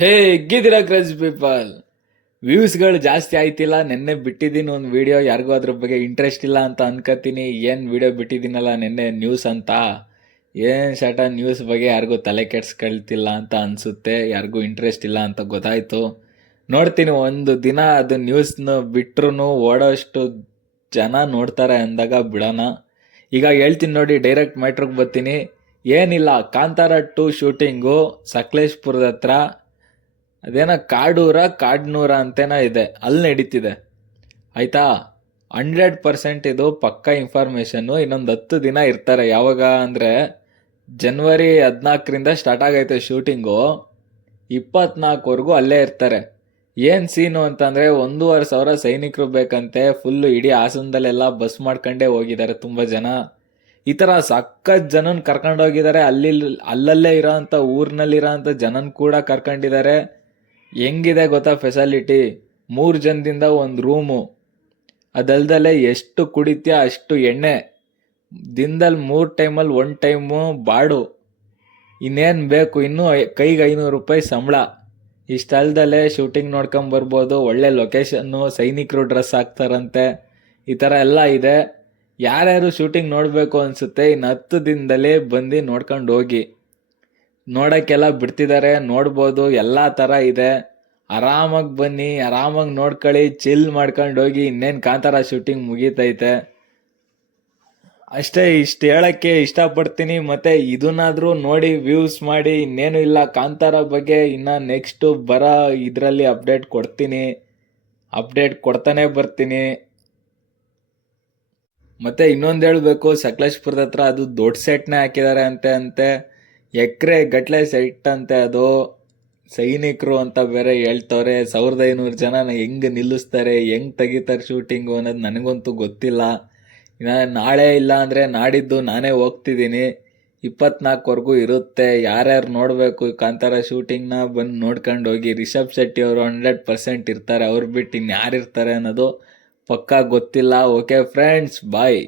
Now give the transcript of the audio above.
ಹೇ ಹೆಂಗಿದ್ದೀರಾ craze people. ವ್ಯೂಸ್ಗಳು ಜಾಸ್ತಿ ಆಯ್ತಿಲ್ಲ. ನೆನ್ನೆ ಬಿಟ್ಟಿದ್ದೀನಿ ಒಂದು ವಿಡಿಯೋ, ಯಾರಿಗೂ ಅದ್ರ ಬಗ್ಗೆ ಇಂಟ್ರೆಸ್ಟ್ ಇಲ್ಲ ಅಂತ ಅನ್ಕೋತೀನಿ. ಏನು ವಿಡಿಯೋ ಬಿಟ್ಟಿದ್ದೀನಲ್ಲ ನೆನ್ನೆ, ನ್ಯೂಸ್ ಅಂತ. ಏನು ಶಟ ನ್ಯೂಸ್ ಬಗ್ಗೆ ಯಾರಿಗೂ ತಲೆ ಕೆಡ್ಸ್ಕೊಳ್ತಿಲ್ಲ ಅಂತ ಅನ್ಸುತ್ತೆ, ಯಾರಿಗೂ ಇಂಟ್ರೆಸ್ಟ್ ಇಲ್ಲ ಅಂತ ಗೊತ್ತಾಯ್ತು. ನೋಡ್ತೀನಿ ಒಂದು ದಿನ ಅದು ನ್ಯೂಸ್ನ ಬಿಟ್ರು ಓಡೋಷ್ಟು ಜನ ನೋಡ್ತಾರೆ ಅಂದಾಗ ಬಿಡೋಣ. ಈಗ ಹೇಳ್ತೀನಿ ನೋಡಿ, ಡೈರೆಕ್ಟ್ ಮ್ಯಾಟ್ರಿಗೆ ಬರ್ತೀನಿ. ಏನಿಲ್ಲ, ಕಾಂತಾರ 2 ಶೂಟಿಂಗು ಸಕಲೇಶ್ಪುರದ ಹತ್ರ, ಅದೇನೋ ಕಾಡ್ನೂರ ಅಂತೇನೋ ಇದೆ, ಅಲ್ಲಿ ನಡೀತಿದೆ ಆಯ್ತಾ. 100% ಇದು ಪಕ್ಕ ಇನ್ಫಾರ್ಮೇಶನ್ನು. ಇನ್ನೊಂದು 10 ದಿನ ಇರ್ತಾರೆ. ಯಾವಾಗ ಅಂದರೆ ಜನವರಿ 14ರಿಂದ ಸ್ಟಾರ್ಟ್ ಆಗೈತೆ ಶೂಟಿಂಗು, 24ವರೆಗೂ ಅಲ್ಲೇ ಇರ್ತಾರೆ. ಏನು ಸೀನು ಅಂತಂದರೆ, 1,500 ಸೈನಿಕರು ಬೇಕಂತೆ. ಫುಲ್ಲು ಇಡೀ ಹಾಸನದಲ್ಲೆಲ್ಲ ಬಸ್ ಮಾಡ್ಕೊಂಡೇ ಹೋಗಿದ್ದಾರೆ ತುಂಬ ಜನ. ಈ ಥರ ಸಖತ್ ಜನನ ಕರ್ಕೊಂಡೋಗಿದ್ದಾರೆ. ಅಲ್ಲಲ್ಲೇ ಇರೋ ಅಂಥ ಊರಿನಲ್ಲಿರೋ ಅಂಥ ಜನನ ಕೂಡ ಕರ್ಕೊಂಡಿದ್ದಾರೆ. ಹೆಂಗಿದೆ ಗೊತ್ತಾ ಫೆಸಿಲಿಟಿ? 3 ಜನದಿಂದ ಒಂದು ರೂಮು, ಅದಲ್ದಲ್ಲೇ ಎಷ್ಟು ಕುಡಿತೀಯ ಅಷ್ಟು ಎಣ್ಣೆ, ದಿನದಲ್ಲಿ 3 ಟೈಮಲ್ಲಿ 1 ಟೈಮು ಬಾಡು, ಇನ್ನೇನು ಬೇಕು, ಇನ್ನೂ ಕೈಗೆ 500 ರೂಪಾಯಿ ಸಂಬಳ. ಇಷ್ಟಲ್ದಲ್ಲೇ ಶೂಟಿಂಗ್ ನೋಡ್ಕೊಂಬರ್ಬೋದು. ಒಳ್ಳೆ ಲೊಕೇಶನ್ನು, ಸೈನಿಕರು ಡ್ರೆಸ್ ಹಾಕ್ತಾರಂತೆ, ಈ ಥರ ಎಲ್ಲ ಇದೆ. ಯಾರ್ಯಾರು ಶೂಟಿಂಗ್ ನೋಡಬೇಕು ಅನಿಸುತ್ತೆ, ಇನ್ನು 10 ದಿನದಲ್ಲಿ ಬಂದು ನೋಡ್ಕೊಂಡು ಹೋಗಿ. ನೋಡೋಕ್ಕೆಲ್ಲ ಬಿಡ್ತಿದ್ದಾರೆ, ನೋಡ್ಬೋದು, ಎಲ್ಲ ಥರ ಇದೆ. ಆರಾಮಾಗಿ ಬನ್ನಿ, ಆರಾಮಾಗಿ ನೋಡ್ಕೊಳ್ಳಿ, ಚಿಲ್ ಮಾಡ್ಕೊಂಡು ಹೋಗಿ. ಇನ್ನೇನು ಕಾಂತಾರ ಶೂಟಿಂಗ್ ಮುಗೀತೈತೆ ಅಷ್ಟೇ. ಇಷ್ಟು ಹೇಳೋಕ್ಕೆ ಇಷ್ಟಪಡ್ತೀನಿ. ಮತ್ತು ಇದನ್ನಾದರೂ ನೋಡಿ ವ್ಯೂಸ್ ಮಾಡಿ. ಇನ್ನೇನು ಇಲ್ಲ, ಕಾಂತಾರ ಬಗ್ಗೆ ಇನ್ನು ನೆಕ್ಸ್ಟು ಬರೋ ಇದರಲ್ಲಿ ಅಪ್ಡೇಟ್ ಕೊಡ್ತೀನಿ, ಅಪ್ಡೇಟ್ ಕೊಡ್ತಾನೆ ಬರ್ತೀನಿ. ಮತ್ತು ಇನ್ನೊಂದು ಹೇಳಬೇಕು, ಸಕಲೇಶ್ಪುರದ ಹತ್ರ ಅದು ದೊಡ್ಡ ಸೆಟ್ನೇ ಹಾಕಿದ್ದಾರೆ ಅಂತೆ ಎಕರೆ ಗಟ್ಟಲೆ ಸೆಟ್ ಅಂತೆ ಅದು. ಸೈನಿಕರು ಅಂತ ಬೇರೆ ಹೇಳ್ತವ್ರೆ. 1,500 ಜನನ ಹೆಂಗೆ ನಿಲ್ಲಿಸ್ತಾರೆ, ಹೆಂಗೆ ತೆಗಿತಾರೆ ಶೂಟಿಂಗು ಅನ್ನೋದು ನನಗಂತೂ ಗೊತ್ತಿಲ್ಲ. ಇನ್ನು ನಾಳೆ ಇಲ್ಲ ಅಂದರೆ ನಾಡಿದ್ದು ನಾನೇ ಹೋಗ್ತಿದ್ದೀನಿ. 24ವರೆಗೂ ಇರುತ್ತೆ. ಯಾರ್ಯಾರು ನೋಡಬೇಕು ಕಾಂತಾರ ಶೂಟಿಂಗ್ನ ಬಂದು ನೋಡ್ಕೊಂಡು ಹೋಗಿ. ರಿಷಬ್ ಶೆಟ್ಟಿ ಅವರು 100% ಇರ್ತಾರೆ. ಅವ್ರು ಬಿಟ್ಟು ಇನ್ಯಾರು ಇರ್ತಾರೆ ಅನ್ನೋದು ಪಕ್ಕಾ ಗೊತ್ತಿಲ್ಲ. ಓಕೆ ಫ್ರೆಂಡ್ಸ್, ಬಾಯ್.